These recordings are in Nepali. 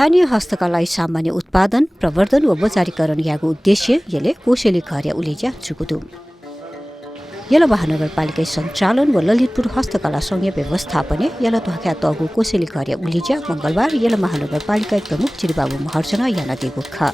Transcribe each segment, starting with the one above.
स्थानीय हस्तकला सामान्य उत्पादन प्रवर्धन व बजारीकरण याको उद्देश्य यसले कोसेली घर्या उलेज्या चुकुदु यला महानगरपालिका सञ्चालन व ललितपुर हस्तकला संघीय व्यवस्थापन यला धोका तगु कोसेली घर्या उलेज्या मंगलबार यला महानगरपालिका प्रमुख चिरबाबु महर्जन याना दिगु ख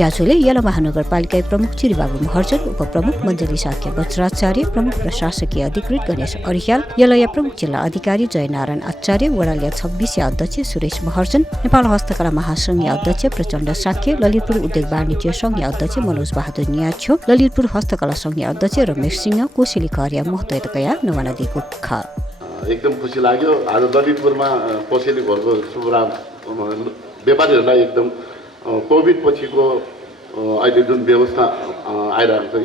ज्याजोले यला महानगरपालिका प्रमुख चिरबाबु महर्जन उपप्रमुख मञ्जली साक्य वज्राचार्य प्रमुख प्रशासकीय अधिकृत गणेश अरियाल यलया प्रमुख जिल्ला अधिकारी जयनारायण आचार्य वडालिया 26 अध्यक्ष सुरेश महर्जन नेपाल हस्तकला महासंघीय अध्यक्ष प्रचण्ड साक्य ललितपुर उद्योग वाणिज्य संघीय अध्यक्ष मनोज बहादुर न्याछो ललितपुर हस्तकला संघीय अध्यक्छ रमेश सिंह कोसेली घर्या महत्वतया नवाना दिएको ख एकदम खुसी लाग्यो आज ललितपुरमा कोसेली घरको शुभराम व्यापारीहरूलाई एकदम कोभिड पछिको अहिले जुन व्यवस्था आइरहेको छ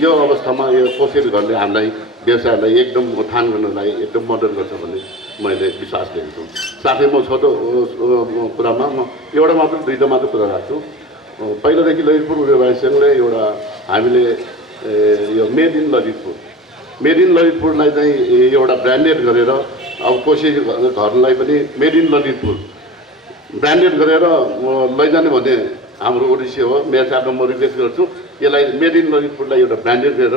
यो अवस्थामा यो कोसेली घरले हामीलाई व्यवसायलाई एकदम उत्थान गर्नलाई एकदम मद्दत गर्छ भन्ने मैले विश्वास लिएको छु। साथै म छोटो कुरामा म एउटा मात्र दुईटा मात्र कुरा राख्छु। पहिलादेखि ललितपुर उद्योग संघले एउटा हामीले यो मेड इन ललितपुरलाई चाहिँ एउटा ब्रान्डेड गरेर अब कोसेली घरलाई पनि मेड इन ललितपुर ब्रान्डेड गरेर लैजाने भन्ने हाम्रो उद्देश्य हो। मेरो चाहिँ म रिक्वेस्ट गर्छु यसलाई मेड इन ललितपुरलाई एउटा ब्रान्डेड गरेर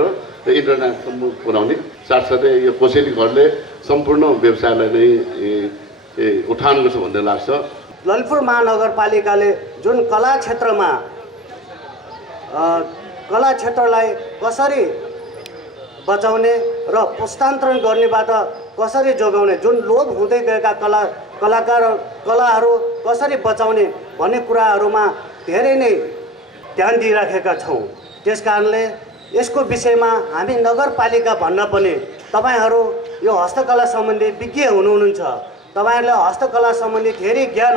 इन्टरनेसनल पुर्याउने साथसाथै यो कोसेली घरले सम्पूर्ण व्यवसायलाई नै उठान गर्छ भन्ने लाग्छ। ललितपुर महानगरपालिकाले जुन कला क्षेत्रलाई कसरी बचाउने र पुस्तान्तरण गर्नेबाट कसरी जोगाउने जुन लोप हुँदै गएका कलाहरू कसरी बचाउने भन्ने कुराहरूमा धेरै नै ध्यान दिइराखेका छौँ। त्यसकारणले यसको विषयमा हामी नगरपालिका भन्न पनि तपाईहरू यो हस्तकला सम्बन्धी विज्ञ हुनुहुन्छ, तपाईहरुले हस्तकला सम्बन्धी धेरै ज्ञान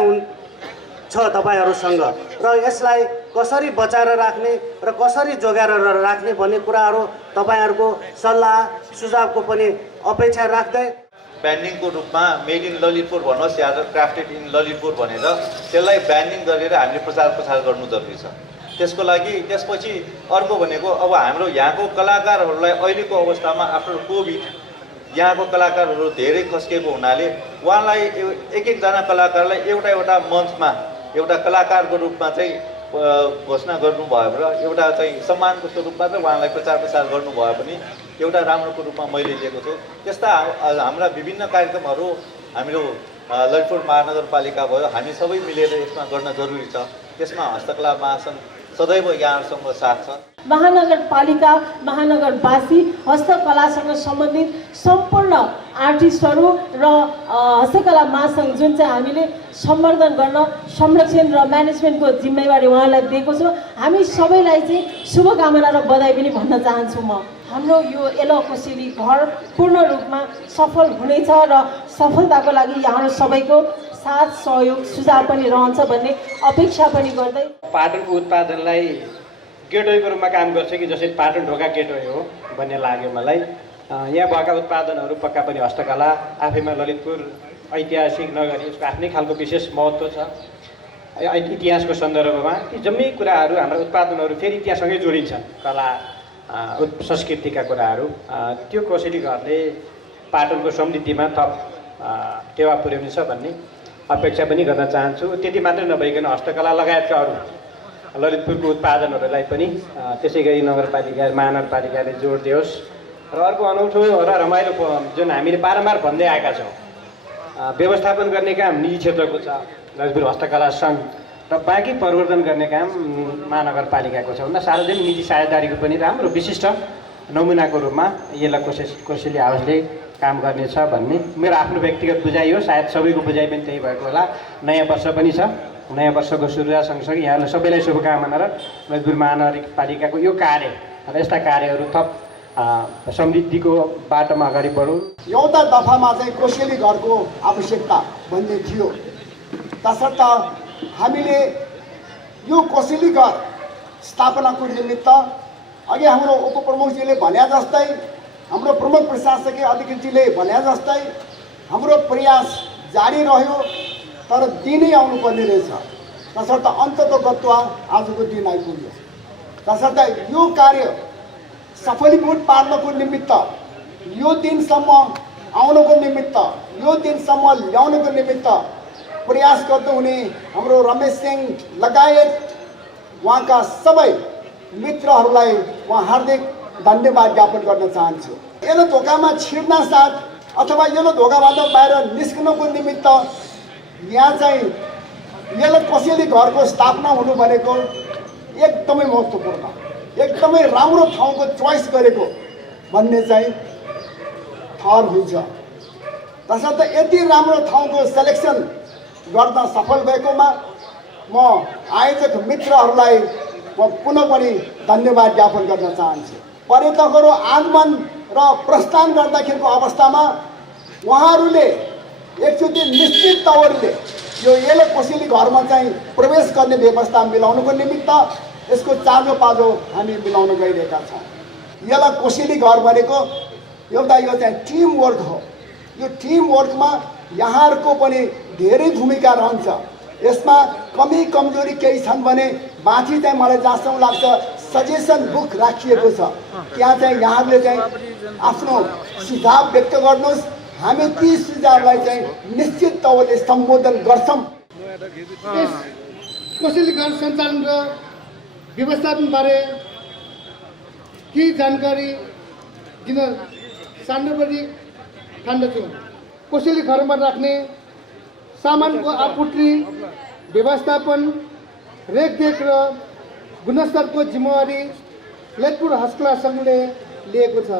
छ तपाईहरुसँग र यसलाई कसरी बचाएर राख्ने र कसरी जोगाएर राख्ने भन्ने कुराहरू तपाईहरुको सल्लाह सुझावको पनि अपेक्षा राख्दै ब्रान्डिङको रूपमा मेड इन ललितपुर भन्नुहोस् या क्राफ्टेड इन ललितपुर भनेर त्यसलाई ब्रान्डिङ गरेर हामीले प्रचार गर्नु जरुरी छ। त्यसको लागि त्यसपछि अर्को भनेको अब हाम्रो यहाँको कलाकारहरूलाई अहिलेको अवस्थामा आफ्टर कोभिड यहाँको कलाकारहरू धेरै खस्किएको हुनाले उहाँलाई एक-एकजना कलाकारलाई एउटा मञ्चमा एउटा कलाकारको रूपमा चाहिँ घोषणा गर्नुभयो र एउटा चाहिँ सम्मानको स्वरूपमा चाहिँ उहाँलाई प्रचार गर्नुभयो भने एउटा राम्रोको रूपमा मैले लिएको छु। त्यस्ता हाम्रा विभिन्न कार्यक्रमहरू हाम्रो ललितपुर महानगरपालिका भयो हामी सबै मिलेर यसमा गर्न जरुरी छ। त्यसमा हस्तकला महासङ्घ सदैव यहाँहरूसँग साथ छ। महानगरपालिका महानगरवासी हस्तकलासँग सम्बन्धित सम्पूर्ण आर्टिस्टहरू र हस्तकला महासङ्घ जुन चाहिँ हामीले सम्वर्धन गर्न संरक्षण र म्यानेजमेन्टको जिम्मेवारी उहाँलाई दिएको छु। हामी सबैलाई चाहिँ शुभकामना र बधाई पनि भन्न चाहन्छु। म हाम्रो यो यला कोसेली घर पूर्ण रूपमा सफल हुनेछ र सफलताको लागि यहाँ सबैको साथ सहयोग सुझाव पनि रहन्छ भन्ने अपेक्षा पनि गर्दै पाटनको उत्पादनलाई गेटवेको रूपमा काम गर्छ कि जसरी पाटन ढोका गेटवे हो भन्ने लाग्यो मलाई। यहाँ भएका उत्पादनहरू पक्का पनि हस्तकला आफैमा ललितपुर ऐतिहासिक नगरी यसको आफ्नै खालको विशेष महत्त्व छ। इतिहासको सन्दर्भमा ती जम्मै कुराहरू हाम्रो उत्पादनहरू फेरि इतिहाससँगै जोडिन्छन्। कला संस्कृतिका कुराहरू त्यो कोसेली घरले पाटनको समृद्धिमा थप टेवा पुर्याउनेछ भन्ने अपेक्षा पनि गर्न चाहन्छु। त्यति मात्रै नभइकन हस्तकला लगायतका अरू ललितपुरको उत्पादनहरूलाई पनि त्यसै गरी महानगरपालिकाले जोड दियोस्। र अर्को अनौठो र रमाइलो जुन हामीले बारम्बार भन्दै आएका छौँ व्यवस्थापन गर्ने काम निजी क्षेत्रको छ ललितपुर हस्तकला सङ्घ र बाँकी प्रवर्धन गर्ने काम महानगरपालिकाको छ भन्दा सार्वजनिक निजी साझेदारीको पनि राम्रो विशिष्ट नमुनाको रूपमा यसलाई कोसेली हाउसले काम गर्नेछ भन्ने मेरो आफ्नो व्यक्तिगत बुझाइ हो। सायद सबैको बुझाइ पनि त्यही भएको होला। नयाँ वर्ष पनि छ। नयाँ वर्षको सुरुवात सँगसँगै यहाँलाई सबैलाई शुभकामना र ललितपुर महानगरपालिकाको यो कार्य र यस्ता कार्यहरू थप समृद्धिको बाटोमा अगाडि बढौँ। एउटा दफामा चाहिँ कोसेली घरको आवश्यकता भन्ने थियो। तसर्थ हामीले यो कोसेली घर स्थापनाको निमित्त अघि हाम्रो उपप्रमुखजीले भने जस्तै हाम्रो प्रमुख प्रशासकीय अधिकृतजीले भने जस्तै हाम्रो प्रयास जारी रह्यो, तर दिनै आउनुपर्ने रहेछ। तसर्थ अन्ततोगत्वा आजको दिन आइपुग्यो। तसर्थ यो कार्य सफलीभूत पार्नको निमित्त, यो दिनसम्म आउनको निमित्त, यो दिनसम्म ल्याउनको निमित्त प्रयास गर्दै हुने हाम्रो रमेश सिंह लगायत उहाँका सबै मित्रहरूलाई म हार्दिक धन्यवाद ज्ञापन गर्न चाहन्छु। यसले धोकामा छिर्न साथ अथवा यसले धोकाबाट बाहिर निस्कनको निमित्त यहाँ चाहिँ यसले कोसेली घरको स्थापना हुनु भनेको एकदमै महत्त्वपूर्ण, एकदमै राम्रो ठाउँको चोइस गरेको भन्ने चाहिँ ठहर हुन्छ। तसर्थ यति राम्रो ठाउँको सेलेक्सन गर्न सफल भएकोमा म आयोजक मित्रहरूलाई म पुनः पनि धन्यवाद ज्ञापन गर्न चाहन्छु। पर्यटकहरू आगमन र प्रस्थान गर्दाखेरिको अवस्थामा उहाँहरूले एकचोटि निश्चित तवरले यो येलो कोसेली घरमा चाहिँ प्रवेश गर्ने व्यवस्था मिलाउनुको निमित्त यसको चाँजो पाँजो हामी मिलाउन गइरहेका छौँ। येलो कोसेली घर भनेको एउटा यो चाहिँ टिम वर्क हो। यो टिम वर्कमा यहाँहरूको पनि धेरै भूमिका रहन्छ। यसमा कमी कमजोरी केही छन् भने माथि चाहिँ मलाई जहाँसम्म लाग्छ सजेसन बुक राखिएको छ, त्यहाँ चाहिँ यहाँहरूले चाहिँ आफ्नो सुझाव व्यक्त गर्नुहोस्। हामी ती सुझावलाई चाहिँ निश्चित तवरले सम्बोधन गर्छौँ। कोसेली घर सञ्चालन र व्यवस्थापनबारे केही जानकारी दिन सान्दर्भिक ठान्दछु। कोसेली घरमा राख्ने सामानको आपूर्ति, व्यवस्थापन, रेखदेख र गुणस्तरको जिम्मेवारी ललितपुर हस्तकला सङ्घले लिएको छ।